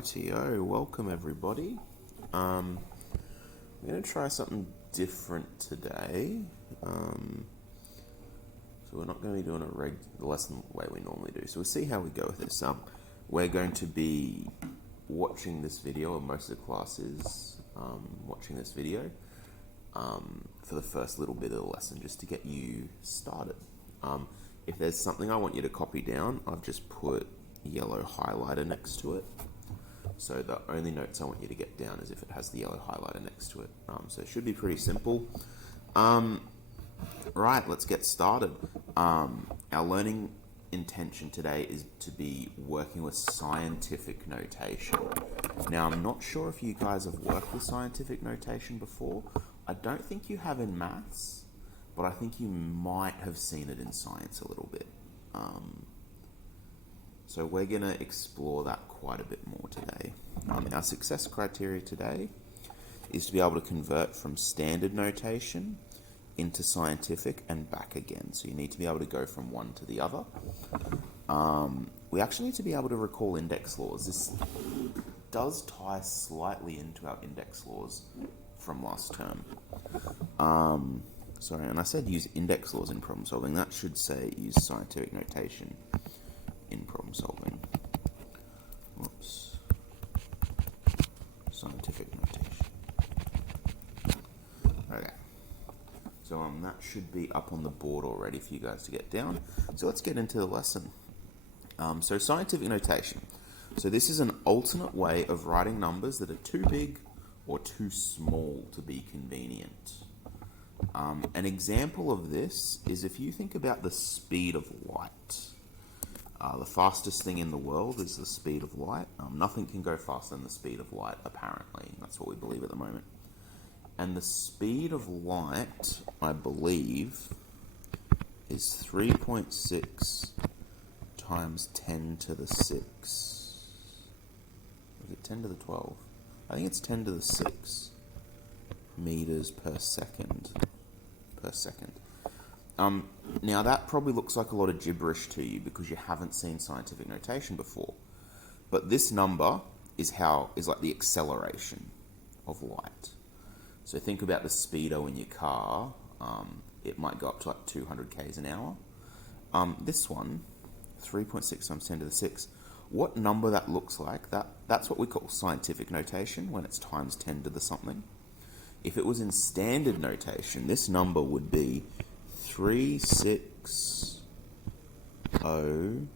Rightio, welcome everybody. We're going to try something different today. So we're not going to be doing the lesson the way we normally do. So we'll see how we go with this. We're going to be watching this video, or most of the class is watching this video for the first little bit of the lesson, just to get you started. If there's something I want you to copy down, I've just put yellow highlighter next to it. So the only notes I want you to get down is if it has the yellow highlighter next to it. So it should be pretty simple. Right, let's get started. Our learning intention today is to be working with scientific notation. Now, I'm not sure if you guys have worked with scientific notation before. I don't think you have in maths, but I think you might have seen it in science a little bit. So we're going to explore that quite a bit more today. Our success criteria today is to be able to convert from standard notation into scientific and back again. So you need to be able to go from one to the other. We actually need to be able to recall index laws. This does tie slightly into our index laws from last term. Sorry, and I said use index laws in problem solving. That should say use scientific notation in problem solving. Whoops. Scientific notation. Okay. So that should be up on the board already for you guys to get down. So let's get into the lesson. So scientific notation. So this is an alternate way of writing numbers that are too big or too small to be convenient. An example of this is if you think about the speed of light. The fastest thing in the world is the speed of light. Nothing can go faster than the speed of light, apparently. That's what we believe at the moment. And the speed of light, I believe, is 3.6 times 10 to the 6. Is it 10 to the 12? I think it's 10 to the 6 meters per second. Now that probably looks like a lot of gibberish to you because you haven't seen scientific notation before. But this number is like the acceleration of light. So think about the speedo in your car. It might go up to like 200 k's an hour. This one, 3.6 times 10 to the 6. What number that looks like, that's what we call scientific notation when it's times 10 to the something. If it was in standard notation, this number would be 360,000.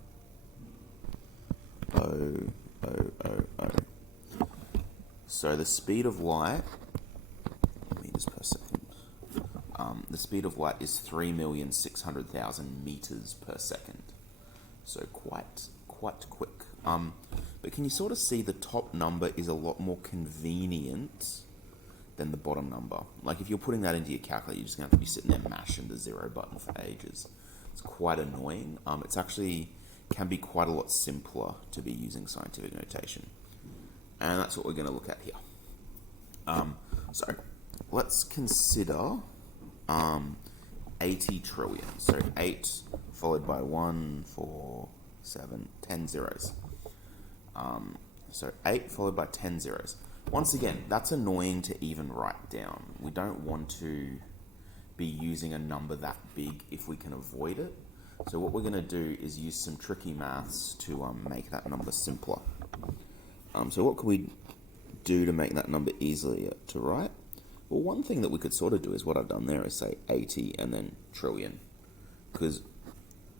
So the speed of light, meters per second, the speed of light is 3,600,000 meters per second. So quite quick. But can you sort of see the top number is a lot more convenient than the bottom number? Like if you're putting that into your calculator, you're just going to have to be sitting there mashing the 0 button for ages. It's quite annoying. It's actually can be quite a lot simpler to be using scientific notation. And that's what we're going to look at here. So let's consider 80 trillion. So 8 followed by 1, 4, 7, 10 zeros. So 8 followed by 10 zeros. Once again, that's annoying to even write down. We don't want to be using a number that big if we can avoid it. So what we're going to do is use some tricky maths to make that number simpler. So what could we do to make that number easier to write? Well, one thing that we could sort of do is what I've done there is say 80 and then trillion, because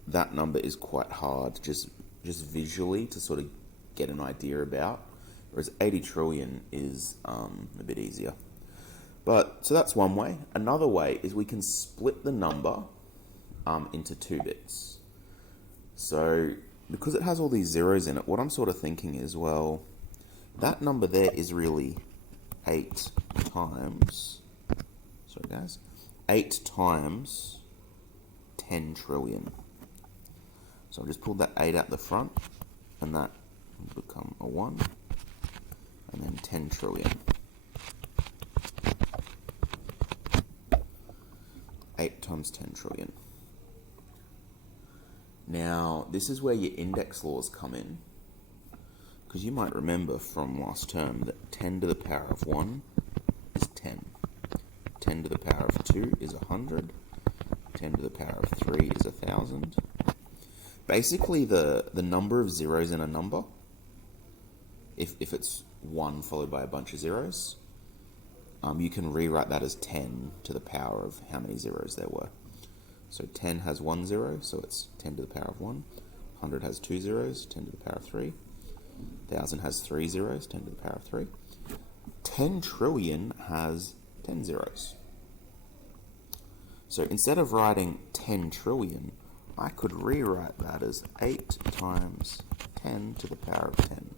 that number is quite hard just visually to sort of get an idea about. Whereas 80 trillion is a bit easier. So that's one way. Another way is we can split the number into 2 bits. So because it has all these zeros in it, what I'm sort of thinking is, well, that number there is really 8 times 10 trillion. So I've just pulled that 8 out the front, and that will become a 1. And then 10 trillion. 8 times 10 trillion. Now, this is where your index laws come in, because you might remember from last term that 10 to the power of 1 is 10. 10 to the power of 2 is 100. 10 to the power of 3 is 1,000. Basically, the number of zeros in a number, if it's 1 followed by a bunch of zeros, you can rewrite that as 10 to the power of how many zeros there were. So 10 has 1 0, so it's 10 to the power of 1. 100 has 2 zeros, 10 to the power of 3. 1,000 has 3 zeros, 10 to the power of 3. 10 trillion has 10 zeros. So instead of writing 10 trillion, I could rewrite that as 8 times 10 to the power of 10.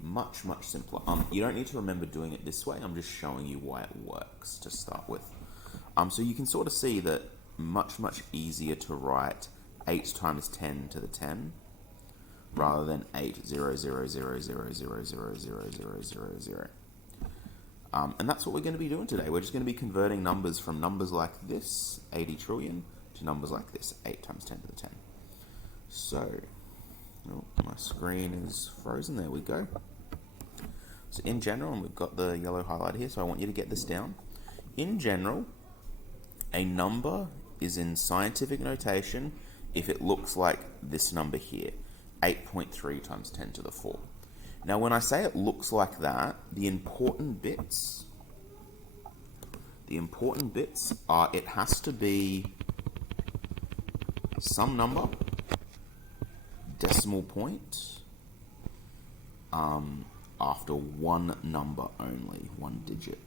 Much, much simpler. You don't need to remember doing it this way. I'm just showing you why it works to start with. So you can sort of see that much, much easier to write 8 times 10 to the 10 rather than 8 0 0 0 0 0 0 0 0 0 0. And that's what we're going to be doing today. We're just going to be converting numbers from numbers like this, 80 trillion, to numbers like this, 8 times 10 to the 10. So, oh, my screen is frozen. There we go. So in general, and we've got the yellow highlight here, so I want you to get this down. In general, a number is in scientific notation if it looks like this number here, 8.3 times 10 to the 4. Now, when I say it looks like that, the important bits are it has to be some number, decimal point, after one number only, one digit.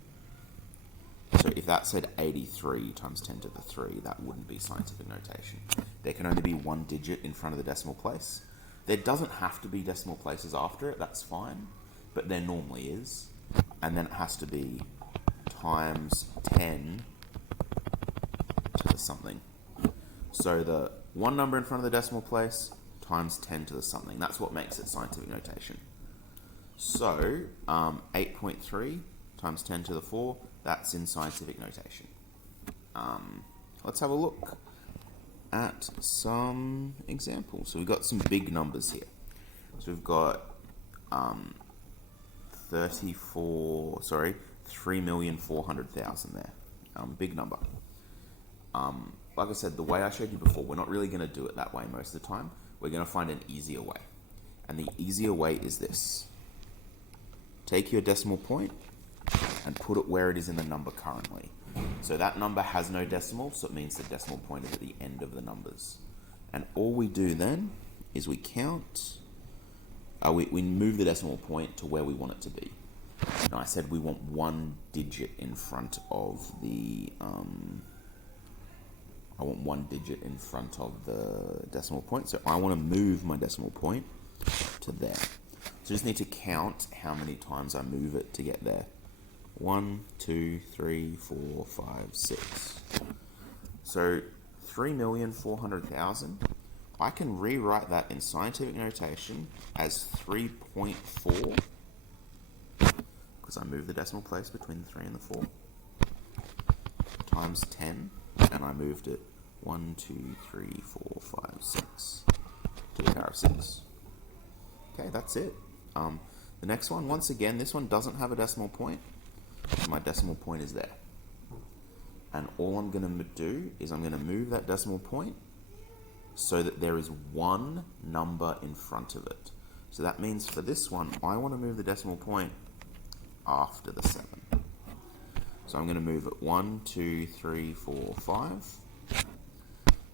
So if that said 83 times 10 to the 3, that wouldn't be scientific notation. There can only be one digit in front of the decimal place. There doesn't have to be decimal places after it, that's fine, but there normally is. And then it has to be times 10 to the something. So the one number in front of the decimal place times 10 to the something. That's what makes it scientific notation. So 8.3 times 10 to the 4, that's in scientific notation. Let's have a look at some examples. So we've got some big numbers here. So we've got 3,400,000 there. Big number. Like I said, the way I showed you before, we're not really going to do it that way most of the time. We're going to find an easier way. And the easier way is this. Take your decimal point and put it where it is in the number currently. So that number has no decimal, so it means the decimal point is at the end of the numbers. And all we do then is we count, we move the decimal point to where we want it to be. Now I said we want one digit in front of the, I want one digit in front of the decimal point, so I want to move my decimal point to there. So I just need to count how many times I move it to get there. 1, 2, 3, 4, 5, 6. So 3,400,000. I can rewrite that in scientific notation as 3.4 because I move the decimal place between the 3 and the 4 times 10, and I moved it 1, 2, 3, 4, 5, 6 to the power of 6. Okay, that's it. The next one, once again, this one doesn't have a decimal point. My decimal point is there. And all I'm going to do is I'm going to move that decimal point so that there is one number in front of it. So that means for this one, I want to move the decimal point after the 7. So I'm going to move it 1, 2, 3, 4, 5.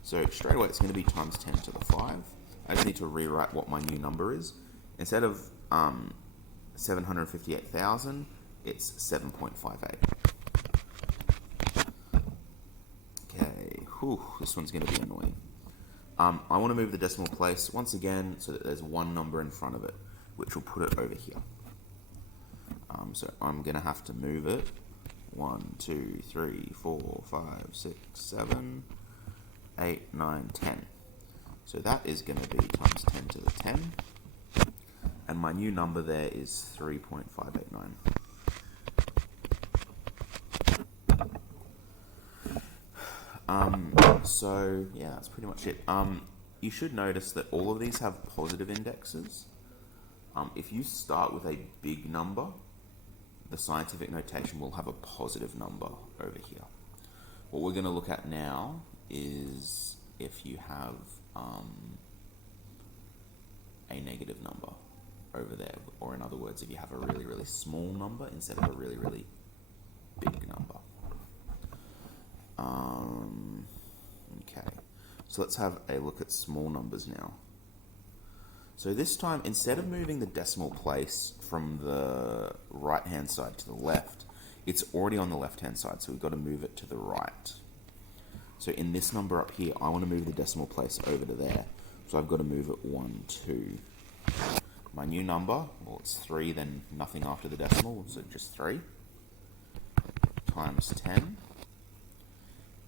So straight away it's going to be times 10 to the 5. I just need to rewrite what my new number is. Instead of 758,000, it's 7.58. Okay, this one's going to be annoying. I want to move the decimal place once again so that there's one number in front of it, which will put it over here. So I'm going to have to move it 1, 2, 3, 4, 5, 6, 7, 8, 9, 10. So that is going to be times 10 to the 10. And my new number there is 3.589. So yeah, that's pretty much it. you should notice that all of these have positive indexes. If you start with a big number, the scientific notation will have a positive number over here. What we're going to look at now is if you have a negative number over there, or in other words, if you have a really, really small number instead of a really, really big number. Okay, so let's have a look at small numbers now. So this time, instead of moving the decimal place from the right-hand side to the left, it's already on the left-hand side, so we've got to move it to the right. So in this number up here, I want to move the decimal place over to there. So I've got to move it 1, 2. My new number, well, it's 3, then nothing after the decimal, so just 3, times 10.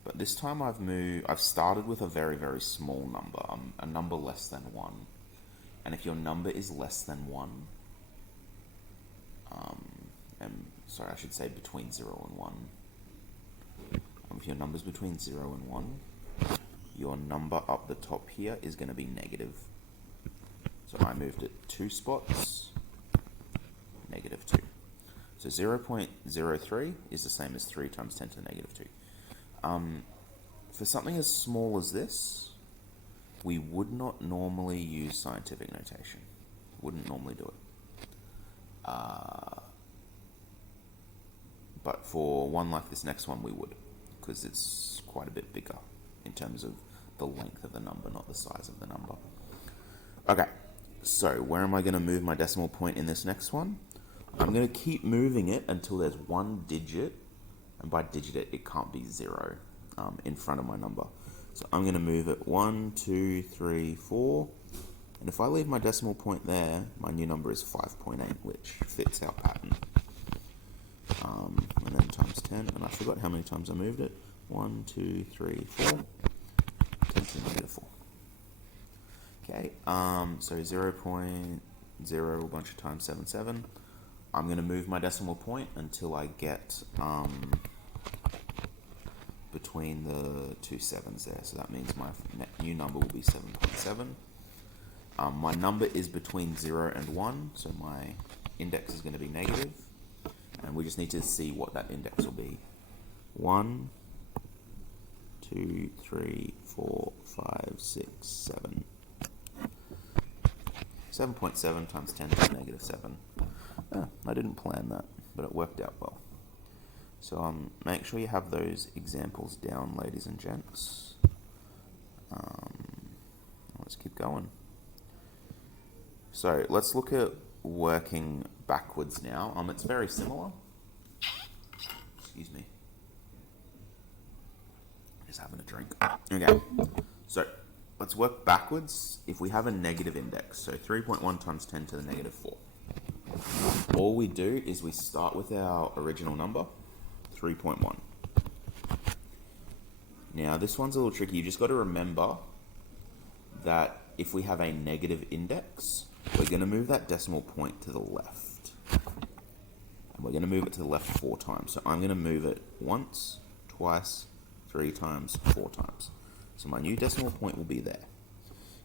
But this time I've started with a very, very small number, a number less than 1. And if your number is less than 1, I should say between 0 and 1. If your number's between 0 and 1, your number up the top here is going to be negative. So I moved it 2 spots, negative 2. So 0.03 is the same as 3 times 10 to the negative 2. For something as small as this, we would not normally use scientific notation. Wouldn't normally do it. But for one like this next one, we would, because it's quite a bit bigger in terms of the length of the number, not the size of the number. Okay, so where am I going to move my decimal point in this next one? I'm going to keep moving it until there's one digit, and by digit it can't be 0 in front of my number. So I'm going to move it 1, 2, 3, 4, and if I leave my decimal point there, my new number is 5.8, which fits our pattern. And then times 10, and I forgot how many times I moved it. 1, 2, 3, 4, 10 to the negative 4. Okay, so 0.0 a bunch of times 77. I'm going to move my decimal point until I get between the 2 7s there. So that means my new number will be 7.7. My number is between 0 and 1, so my index is going to be negative. And we just need to see what that index will be. 1, 2, 3, 4, 5, 6, 7. 7.7 times 10 to the negative 7. I didn't plan that, but it worked out well. So make sure you have those examples down, ladies and gents. Let's keep going. So let's look at working backwards now. It's very similar. Excuse me. Just having a drink. Okay. So let's work backwards. If we have a negative index, so 3.1 times 10 to the negative 4. All we do is we start with our original number, 3.1. Now this one's a little tricky. You just got to remember that if we have a negative index, we're going to move that decimal point to the left. And we're going to move it to the left 4 times. So I'm going to move it once, twice, 3 times, 4 times. So my new decimal point will be there.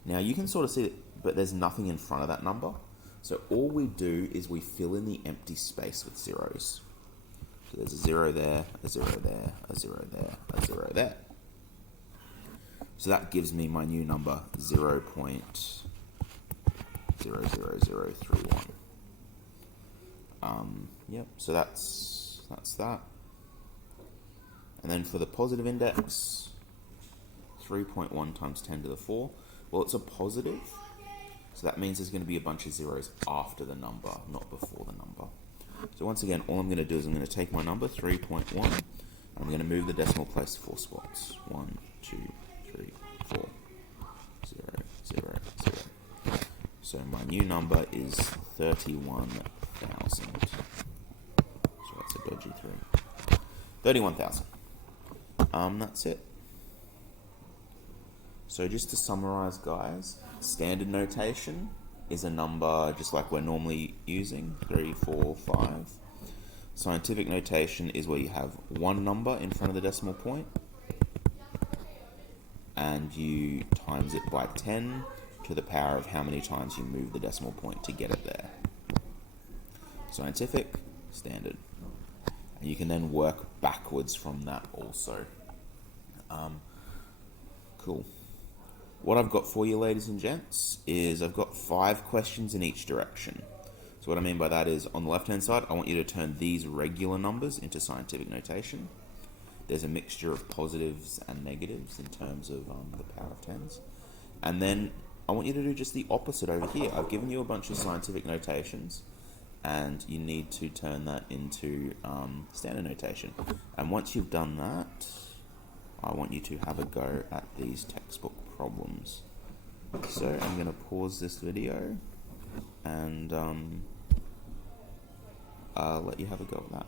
Now you can sort of see it, but there's nothing in front of that number. So all we do is we fill in the empty space with zeros. So there's a 0 there, a 0 there, a 0 there, a 0 there. So that gives me my new number, 0.00031. Yep, so that's that. And then for the positive index, 3.1 times 10 to the 4. Well, it's a positive, so that means there's going to be a bunch of zeros after the number, not before the number. So once again, all I'm going to do is I'm going to take my number, 3.1, and I'm going to move the decimal place 4 spots. 1, 2, 3, 4, 0, 0, 0. So my new number is 31,000. So that's a dodgy 3. 31,000. That's it. So just to summarize, guys, standard notation is a number just like we're normally using, 3, 4, 5. Scientific notation is where you have one number in front of the decimal point. and you times it by 10 to the power of how many times you move the decimal point to get it there. Scientific, standard. And you can then work backwards from that also. Cool. What I've got for you, ladies and gents, is I've got 5 questions in each direction. So what I mean by that is, on the left-hand side, I want you to turn these regular numbers into scientific notation. There's a mixture of positives and negatives in terms of the power of tens. And then I want you to do just the opposite over here. I've given you a bunch of scientific notations, and you need to turn that into standard notation. And once you've done that, I want you to have a go at these textbook problems. So I'm going to pause this video and let you have a go at that.